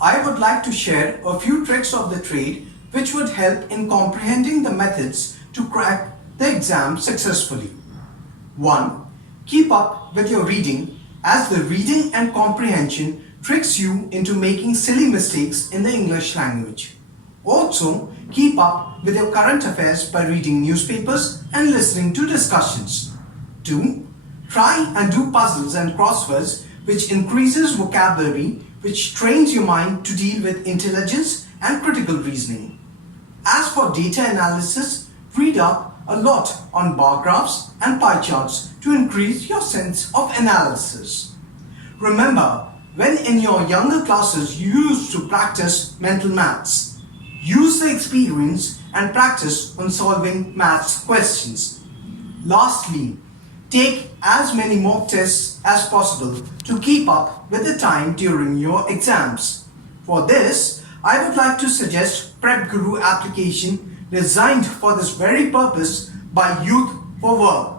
I would like to share a few tricks of the trade which would help in comprehending the methods to crack the exam successfully. 1. Keep up with your reading, as the reading and comprehension tricks you into making silly mistakes in the English language. Also, keep up with your current affairs by reading newspapers and listening to discussions. 2. Try and do puzzles and crosswords, which increases vocabulary, which trains your mind to deal with intelligence and critical reasoning. As for data analysis, read up a lot on bar graphs and pie charts to increase your sense of analysis. Remember, when in your younger classes you used to practice mental maths, use the experience and practice on solving maths questions. Lastly, take as many mock tests as possible to keep up with the time during your exams. For this, I would like to suggest Prep Guru application designed for this very purpose by Youth for Work.